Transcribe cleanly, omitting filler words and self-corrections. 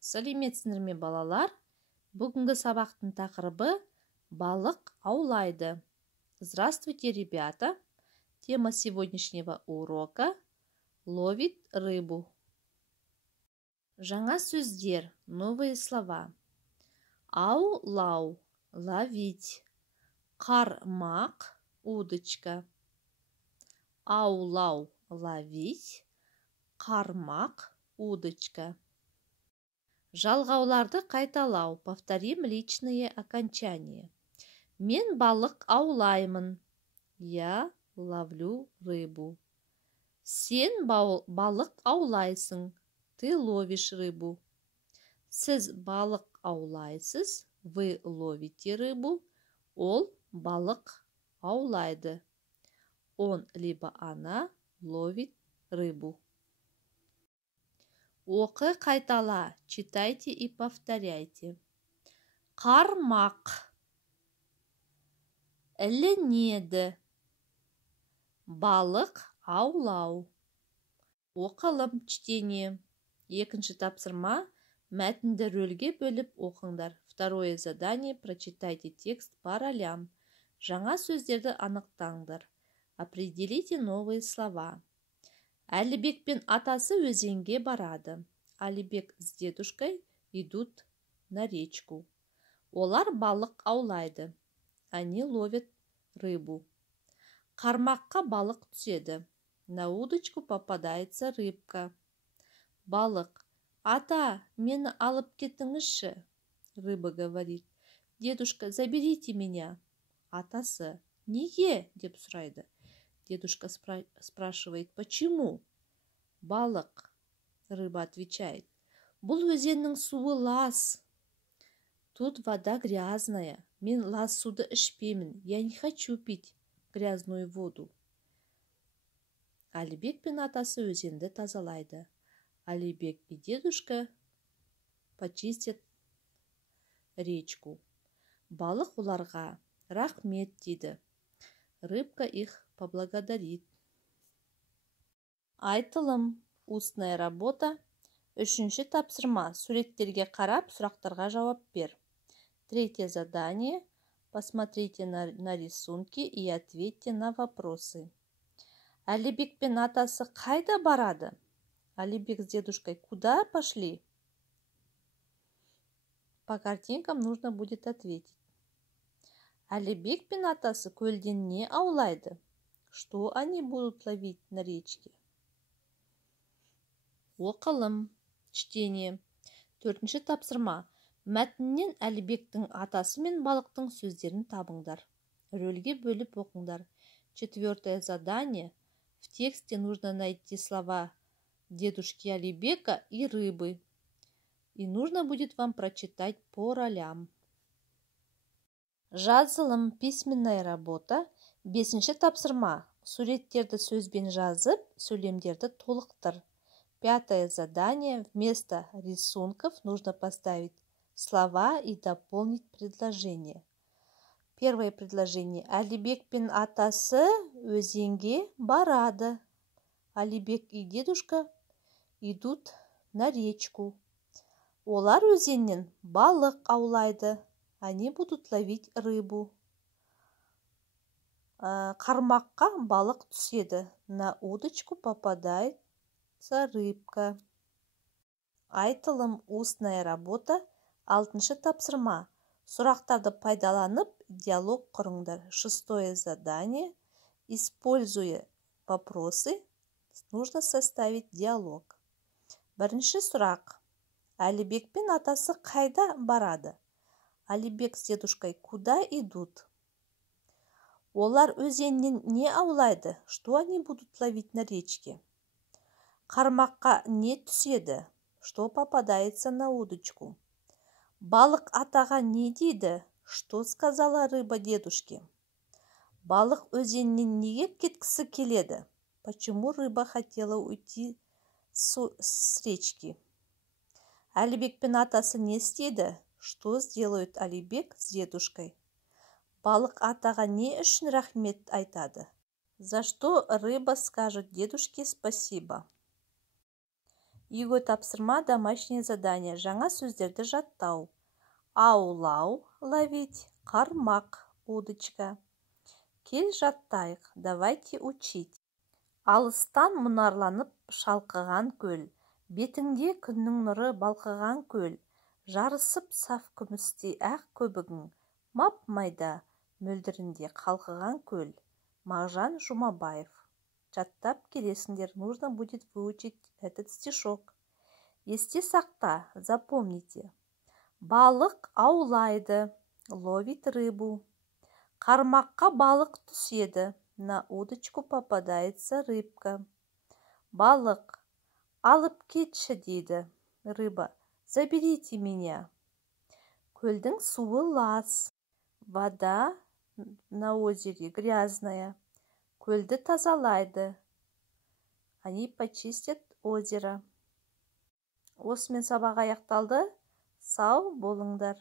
Сәлеметсіңдер ме, балалар? Бүгінгі сабақтың тақырыбы балық аулайды. Здравствуйте, ребята! Тема сегодняшнего урока – ловит рыбу. Жаңа сөздер, новые слова. Аулау – ловить. Қармақ – удочка. Аулау – ловить. Қармақ – удочка. Жалғауларды қайталау. Повторим личные окончания. Мен балық аулаймын. Я ловлю рыбу. Сен балық аулайсың. Ты ловишь рыбу. Сіз балық аулайсыз. Вы ловите рыбу. Ол балық аулайды. Он либо она ловит рыбу. Оқы, қайтала. Читайте и повторяйте. Қармақ. Ілінеді. Балық аулау. Оқылым чтение. Екінші тапсырма. Мәтінді рөлге бөліп оқыңдар. Второе задание. Прочитайте текст по ролям. Жаңа сөздерді анықтаңдар. Определите новые слова. Әлібек пен атасы өзенге барады. Әлібек с дедушкой идут на речку. Олар балық аулайды. Они ловят рыбу. Қармаққа балық түседі. На удочку попадается рыбка. Балық. Ата, мені алып кетіңізші. Рыба говорит. Дедушка, заберите меня. Атасы. Неге? Деп сұрайды. Дедушка спрашивает, почему? Балық. Рыба отвечает. Бұл өзеннің суы лас. Тут вода грязная. Мен лас суды ішпеймін. Я не хочу пить грязную воду. Әлібек пен атасы өзенді тазалайды. Әлібек и дедушка почистят речку. Балық оларға рахмет дейді. Рыбка их поблагодарит. Айтылым. Устная работа. Үшінші тапсырма. Суреттерге қарап, сұрақтарға жауап бер. Третье задание. Посмотрите на рисунки и ответьте на вопросы. Әлібек пен атасы қайда барады? Әлібек с дедушкой куда пошли? По картинкам нужно будет ответить. Әлібек пен атасы көлден не аулайды? Что они будут ловить на речке? Оқылым. Чтение. Төртінші тапсырма. Мәтіннен Әлібектің атасы мен балықтың сөздерін табыңдар. Рөлге бөліп оқыңдар. Четвертое задание. В тексте нужно найти слова дедушки Әлібека и рыбы. И нужно будет вам прочитать по ролям. Жазылым. Письменная работа. Бесінші тапсырма. Суреттерді сөзбен жазып, сөйлемдерді толықтыр. Пятое задание. Вместо рисунков нужно поставить слова и дополнить предложение. Первое предложение. Әлібек пен атасы өзенге барады. Әлібек и дедушка идут на речку. Олар өзеннен балық аулайды. Они будут ловить рыбу. Қармаққа балық түседі. На удочку попадает рыбка. Айтылым. Устная работа. Алтыншы тапсырма. Сұрақтарды пайдаланып, диалог құрыңдар. Шестое задание. Используя вопросы, нужно составить диалог. Бірінші сұрақ. Әлібек пен атасы қайда барады? Әлібек с дедушкой куда идут? Олар өзеннен не аулайды? Что они будут ловить на речке? Қармаққа не түседі? Что попадается на удочку? Балық атаға не дейді? Что сказала рыба дедушке? Балық өзеннен неге кеткісі келеді? Почему рыба хотела уйти с речки? Әлібек пен атасы не істеді? Что сделают Әлібек с дедушкой? Балық атаға не үшін рахмет айтады? За что рыба скажет дедушке спасибо? Үйге тапсырма, домашнее задание. Жаңа сөздерді жаттау. Аулау, ловить, қармақ, удочка. Кел жаттайық, давайте учить. Алыстан мұнарланып шалқыған көл, бетіңде күннің нұры балқыған көл, жарысып саф күмістей ақ көбігің, мап-майда мөлдірінде қалқыған көл. Мағжан Жұмабаев. Жаттап келесіңдер, нужно будет выучить этот стишок. Есте сақта, запомните. Балық аулайды, ловит рыбу. Қармаққа балық түседі, на удочку попадается рыбка. Балық, алып кетші дейді, рыба, заберите меня. Көлдің суы лас, вода на озере грязная. Көлді тазалайды, они почистят озеро. Осымен сабақ аяқталды. Сау болыңдар.